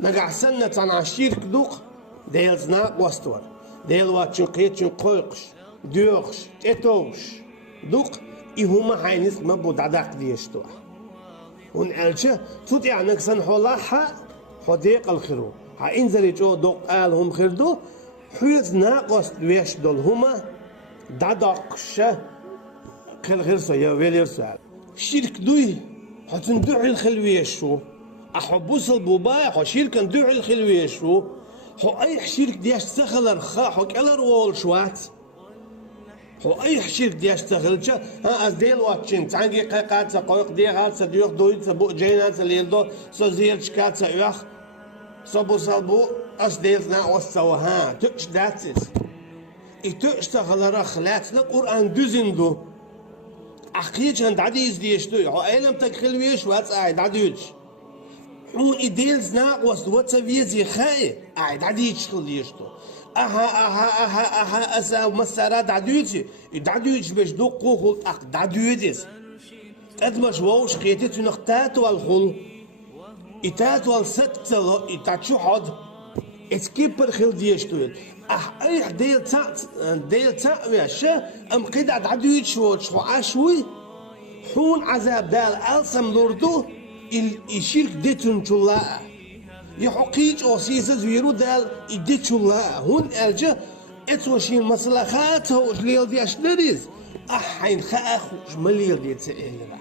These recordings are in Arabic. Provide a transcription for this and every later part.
نقع سنة عن شيرك دوق ديل زناق وستور ديل واتشن قيتشن قويقش دوغش تيتوش دوق إهما حينس مبو دعداق ديشتوح ونقلشه توت يعني نقصن حولاحا حديق الخيرو ها إنزل جو دوق قالهم خيردو حيز ناقص دويش دول هما دعداقشه خل غيرسو يا ويليرسو شيرك دوي حتندعي الخلويشو أحبوس البوباي حو شيرك ندعي الخلويشو حو أي شيرك دياش تخل رخا حو كالر وول شوات حو أي شيرك دياش تخلجا ها أز ديل واتشين تانجي قاقات سقويق ديغات سديوخ دويت سبو جينات سليلدو سو زيرشكات سيوخ سبو سالبو أس ديلنا وستو ها تؤش داتس إتؤش تخل رخلات القرآن دوزندو أخيج عند عديز ديشتو حو أيلم تخلويش واتس قاعد عديش حون إديلز ناقوس دوتسا فيزي خاي قاعد عديش خليشتو أها أسا مسارات دعدويتي دعدويتش باش دو قوخل أق دعدويتيس أدمش ووش خيتيتو نختاتو الخل إتاتو الستة إتاتشو حد إتكيبر خل ديشتو أيح ديل تا وياشا أم قيد دعدويتش ووش وعاشوي حون عذاب دال ألسم لوردو الشرك ديتون شولا يحقيج أو سيسز ويرو دال يديتشولا هون أرجع اتوشين مصلحات هو ليل دياش نريز أحين خاخوش مليل دي تسئلنا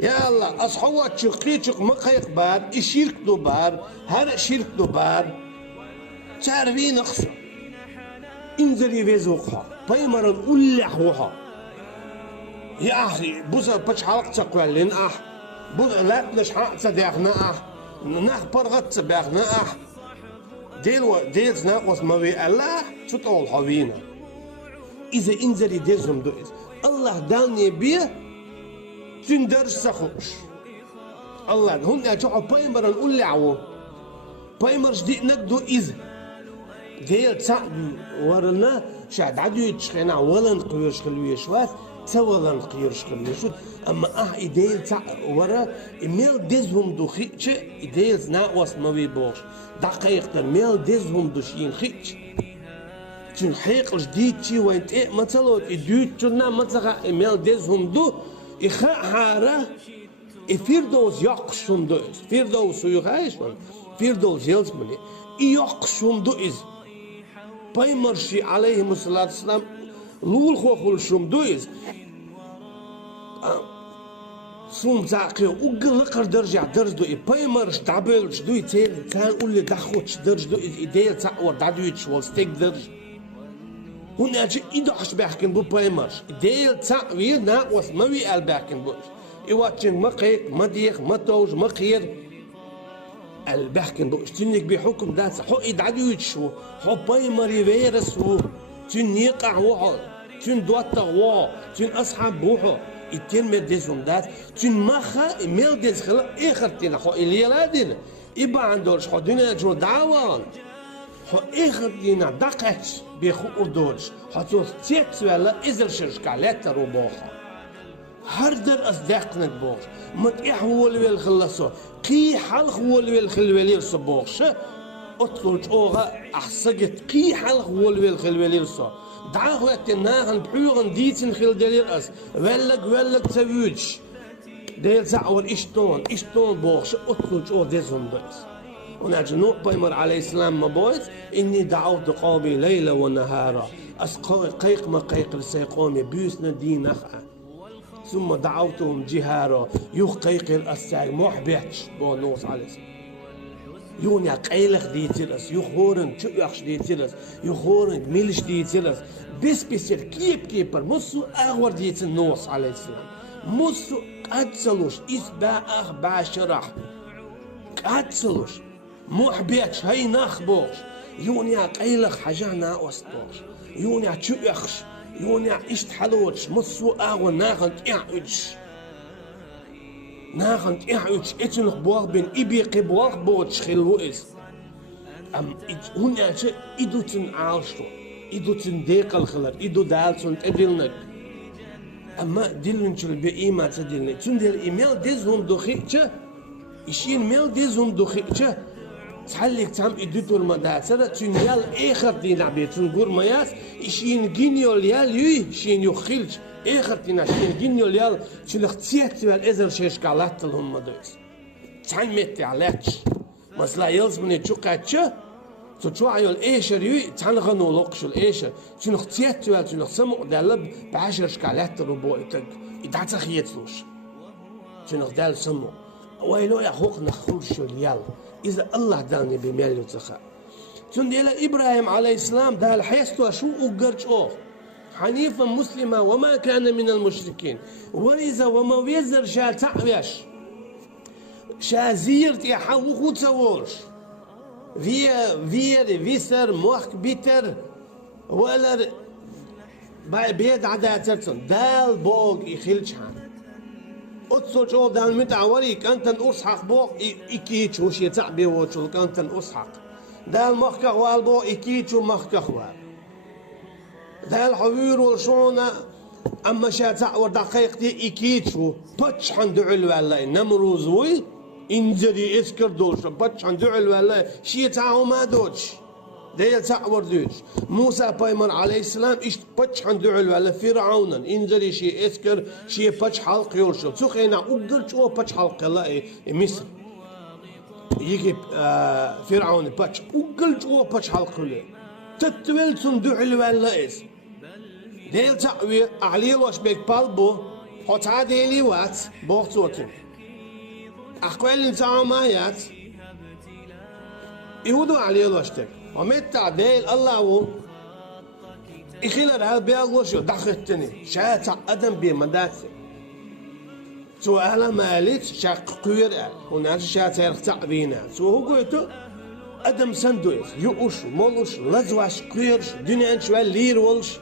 يا الله أصحوات شقيتشق مقيق بار الشرك دوبار هر شرك دوبار تعرفين أخصر انزل يفيزوقها طيمرا أولحوها يا أخي بوزا بش حلق تقوى لين بوزا لا تنش حق تداغنا نخ برغت بأغنا ديل ناقص موي الله تطول حوينا إذا انزل ديزهم دوئز الله داني بيه تندرش سخوش الله هون أجعوا بايمرا نقول بايمرش دي نقدو إذا ديل تساعدوا ورنا شاد عدو يتشخينا ولن قيوش خلويش واث تولن قيوش خلويش أما إديل ورا إميل ديزهم دو خيتش إديل ناقص موي بوش دقيقة ميل ديزهم دو شين خيتش تون حيق جديد شي وين تئ مثلا إدوت تنا مثلا إميل ديزهم دو إخاء حارة إفيردوز يقشهم دو إز فيردوز يخايش من فيردوز يلز مني يقشهم دو إز بايمرشي عليهم الصلاة والسلام لول خوخول شم دو إز سوم زاقي وقلقر درجة درج دو بايمرش دابلش دو يتيل تان قولي دخوتش درج دو إديل تاور دادويتش والستيك درج هنا أجي إدوحش بحكن بو بايمرش إديل تاوير ناقوس موي البحكن بوش إواتشن مقيق مديخ متوج مقير البحكن بوش تنك بحكم دانسا حو إدعدويتش حو بايمري فيرس تن يقع وحو تن دوتا وحو تن أصحاب بوحو التين مدزهم دات تن مخا ميل دز خلا إخر تينا حو إليلا دين إبا عندوش حو دينا جو دعوان حو إخر دينا دقش بيخو أردوش حو تيت ولا إزر شرشكالات روبوخا هردر أصدقنك بوش متإح هو اللي الخلصو قي حلق هو اللي الخلوالير صبوخش أطلج أوغا أحسقت قي حلق هو اللي الخلوالير صو دعاغو يتناغن بحيوغن ديتن خل دلير أس ولق تبيوش ديل زعور إشتون بوخش أطلج أوغ ديزهم بس ونعج نوح بايمر عليه السلام مبويت إني دعوت قومي ليلة ونهارا أسقوي قيق ما قيق رسيقومي بيوسنا دين أخا ثم دعوتهم جهارا يقيق الأساق محبتش بونوس عليه السلام يونيا قيلخ ديتيرس يخورن تشوخش ديتيرس يخورن ميلش ديتيرس بس بيصير كيبر مصو أغور ديتن نوس عليه السلام مصو قاتلوش إسباء باشرح قاتلوش محبتش هاي نخبوش يونيا قيلخ حاجانا وسطوش يونيا تشوخش يونيا إشت حلوش مصو أغور ناخد إعوش إتنق بواغ بين إبيقي بواغ بوتش خلوئس أم هنا شيء إدو تن عالشو إدو تن ديق الخلر إدو دالسون تدلنك أما دلنشل بإيما تدلنك تن دل إيميل ديزهم دو خيتشا إشين ميل ديزهم دو خيتشا تحلك تام إدوتو المداسرة تنيال آخر دينا بيتون قور مياس إشين جينيو ليال يوي شين يخيلش آخر دينا شين جينيو ليال شنخ تيات والإزر شيش قالات لهم مدويس تحن ميتي علاتش مثلا يلز من يتشوقاتش تشوعيو الإيشر يوي تحن غنو لوقشو الإيشر شنخ تيات وال شنخ سمو دالب بعشر شكالات ربوئتك إدعتا خيتلوش شنخ دال سمو ويلو يخوق نخوشو ليال إذا الله داني بميل يتخا تون ديلا إبراهيم عليه السلام دال حيستو شو أقرش أوف حنيفا مسلمة وما كان من المشركين وإذا وما ويزر شا تعويش شا زيرت يحوخو تسوورش فيسر موخ بيتر ولا بيد عداترتن دال بوغ يخيلش حان أتصل شو دان متعوري كانت أصحق بوق إكيتش وش يتعبي وشو كانت أصحق دال مخكخ والبو إكيتش ومخكخ وال دال حوير والشونة أما شا تعور دقيق دي إكيتش باتش حندعو الوالله نمروزوي إنزري إسكر دوش باتش حندعو الوالله شي تعو ما دوش ديل تعور دوش موسى بايمر عليه السلام إيش باتش حندعو الوالله فرعون إنزري شي إسكر شي باتش حلق يورشو تخينا أقل شو باتش حلق الله مصر يجي فرعون باتش أقل شو باتش حلق له تتويل صندوق الوالله إس ديل تعوي عليه واش بيك بالبو حتى ديلي وات بوقتوتن أقوال إنسان مايات يهودو عليه واشتك ومتى ديل الله و إخيلر هال بيغوشو دخلتني شاتا أدم بمداتي تو أهلا ماليت شاق قوير هنا شاتا يرختع بينا تو هو قويتو أدم سندويس يؤوش مولوش لزواش قويرش دنيا شوال لير ولش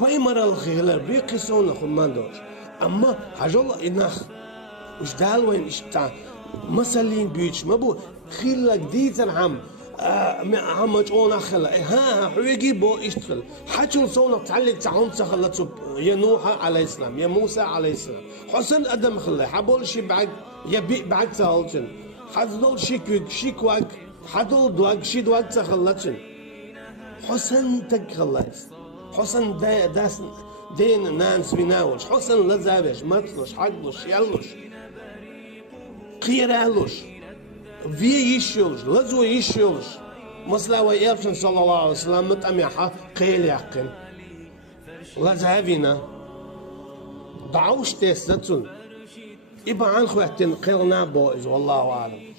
بايمر الخيلر بيقسونا خماندوش أما حاجة الله إناخ وش دال وين إش بتاع مسلين بيتش ما بو خيلك ديتن عم جونا خلا ها حويجي بو اشتغل حاجة صونا تعلق تعون تخلص يا نوح عليه السلام يا موسى عليه السلام حسن أدم خلا حبول شي بعد يبي بعد تهالتن حدول شيكواك حدول دواك شي دواك تخلصن حسن تخلص حسن داس دين نانس بيناوش حسن لزابش مطلش حقلش يلش قيرالش في يشيلش لزو يشيلش مثلا ويرفن صلى الله عليه وسلم متأميحة قيل يقين لزهافينا دعوش تيستتون إبا عن خواتين قيلنا بوئز والله أعلم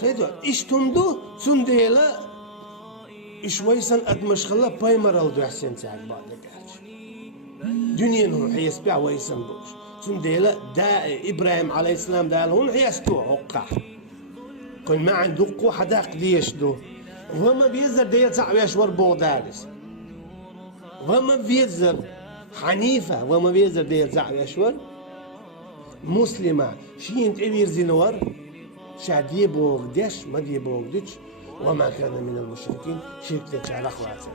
قيدو إيش تندو تنديلا إيش ويسن أدمشخلا بايمر الدو حسين ساعد بعدك دنيا هون حيسبيع ويسن بوش تنديلا دا إبراهيم عليه السلام دا هون حيستو عقا كل ما عنده قوة حداق ديش دو وما بيزر ديال تعويش وربو دارس وما بيزر حنيفة وما بيزر ديال تعويش ور مسلمة شين تعبير زينور شادي بوغ ديش ما دي بوغ ديش وما كان من المشركين شركة على أخواته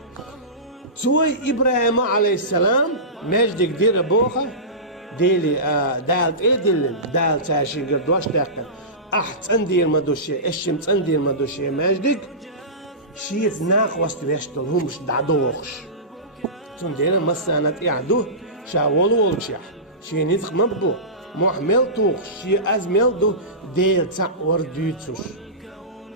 سوي إبراهيم عليه السلام مجدك دير بوخة ديلي دالت إيه دال تاشي قردواش تاقل أحت أندير مدوشي إشمت أندير مدوشي مجدك شيت ناق وست بيشتل همش دعدوخش تندير مسانة إعدو شاول والشيح شي نتخ مبو محمل توخ شي أزمل دو ديل تاق وردوتوش